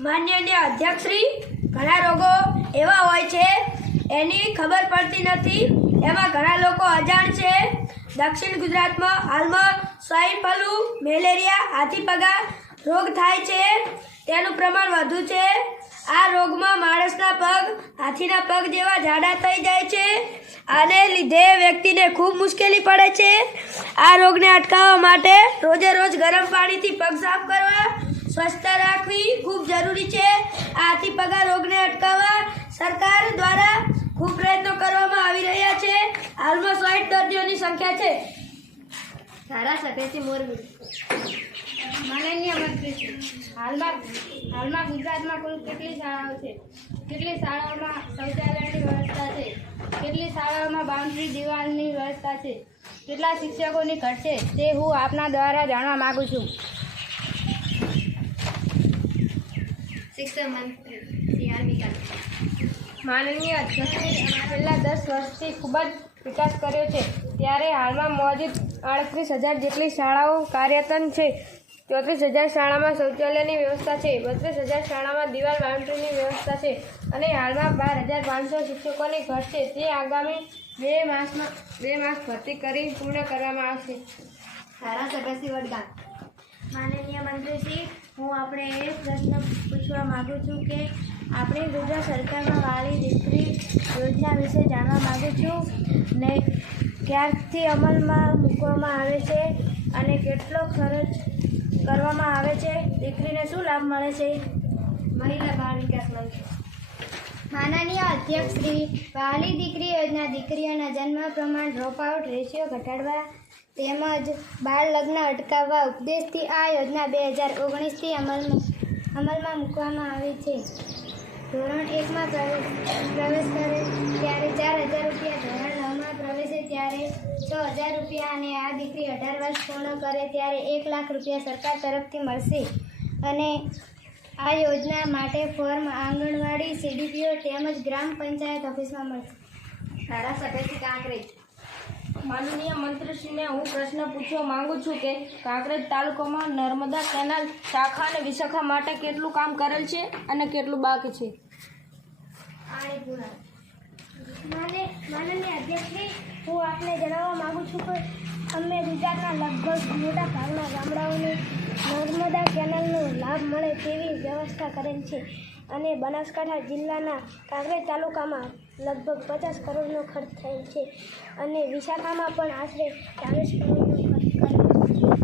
માનનીય અધ્યક્ષશ્રી, ઘણા રોગો એવા હોય છે એની ખબર પડતી નથી, એમાં ઘણા લોકો અજાણ છે. દક્ષિણ ગુજરાતમાં હાલમાં સ્વાઇન ફ્લૂ, મેલેરિયા, હાથીપગા રોગ થાય છે. તેનું પ્રમાણ વધુ છે. આ રોગમાં માણસના પગ હાથીના પગ જેવા જાડા થઈ જાય છે. આને લીધે વ્યક્તિને ખૂબ મુશ્કેલી પડે છે. આ રોગને અટકાવવા માટે રોજે રોજ ગરમ પાણીથી પગ સાફ કરવા, સ્વચ્છતા રાખવી ખૂબ જરૂરી છે. હાથીપગા રોગને અટકાવવા સરકાર દ્વારા ખૂબ પ્રયત્નો કરવામાં આવી રહ્યા છે. હાલમાં 60 દર્દીઓની સંખ્યા છે. ધારાસભ્યથી મોરબી. માનનીય મંત્રી, હાલમાં ગુજરાતમાં કુલ કેટલી શાળાઓ છે? કેટલી શાળાઓમાં શૌચાલયની વ્યવસ્થા છે? કેટલી શાળાઓમાં બાઉન્ડ્રી દિવાલની વ્યવસ્થા છે? કેટલા શિક્ષકોની ઘટ છે તે હું આપના દ્વારા જાણવા માગું છું. શિક્ષણ મંત્રી શ્રી આર વિકાસ. માનનીય અધ્યક્ષશ્રી, છેલ્લા 10 વર્ષથી ખૂબ જ વિકાસ કર્યો છે, ત્યારે હાલમાં મોજૂદ 38,000 જેટલી શાળાઓ કાર્યરત છે. 34,000 શાળામાં શૌચાલયની વ્યવસ્થા છે. 32,000 શાળામાં દિવાલ બાઉન્ડ્રીની વ્યવસ્થા છે અને હાલમાં 12,500 શિક્ષકોની ઘટ છે. તે આગામી 2 માસ ભરતી કરી પૂર્ણ કરવામાં આવશે. ધારાસભ્યશ્રી વડગામ. માનનીય મંત્રીશ્રી, હું આપણે એ પ્રશ્ન પૂછવા માગું છું કે આપણી ગુજરાત સરકારમાં વાલી દીકરી યોજના વિશે જાણવા માગું છું ને ક્યારથી અમલમાં મૂકવામાં આવે છે અને કેટલો ખર્ચ કરવામાં આવે છે? દીકરીને શું લાભ મળે છે? મહિલા બાળ વિકાસ મંત્રી. માનનીય અધ્યક્ષશ્રી, વહાલી દીકરી યોજના દીકરીઓના જન્મ પ્રમાણ ડ્રોપઆઉટ રેશિયો ઘટાડવા તેમજ બાળ લગ્ન અટકાવવા ઉદ્દેશથી આ યોજના 2019થી અમલમાં મૂકવામાં આવી છે. ધોરણ 1માં પ્રવેશ કરે ત્યારે 4,000 રૂપિયા, ધોરણ 9માં પ્રવેશે ત્યારે 6,000 રૂપિયા અને આ દીકરી 18 વર્ષ પૂર્ણ કરે ત્યારે 1 લાખ રૂપિયા સરકાર તરફથી મળશે. અને આ યોજના માટે ફોર્મ આંગણવાડી, CDPO તેમજ ગ્રામ પંચાયત ઓફિસમાં મળશે. ધારાસભ્યશ્રી કાંકરેજ. માનનીય મંત્રીશ્રીને હું પ્રશ્ન પૂછવા માંગુ છું કે કાંકરેજ તાલુકામાં નર્મદા કેનાલ શાખા અને વિશાખા માટે કેટલું કામ કરેલ છે અને કેટલું બાકી છે? માનનીય અધ્યક્ષશ્રી, હું આપને જણાવવા માગું છું કે અમે ગુજરાતના લગભગ મોટા ભાગના ગામડાઓને નર્મદા કેનાલનો લાભ મળે તેવી વ્યવસ્થા કરેલ છે અને બનાસકાંઠા જિલ્લાના કાંકરેજ તાલુકામાં લગભગ 50 કરોડનો ખર્ચ થયેલ છે અને વિશાખામાં પણ આશરે 40 કરોડનો ખર્ચ કરેલ છે.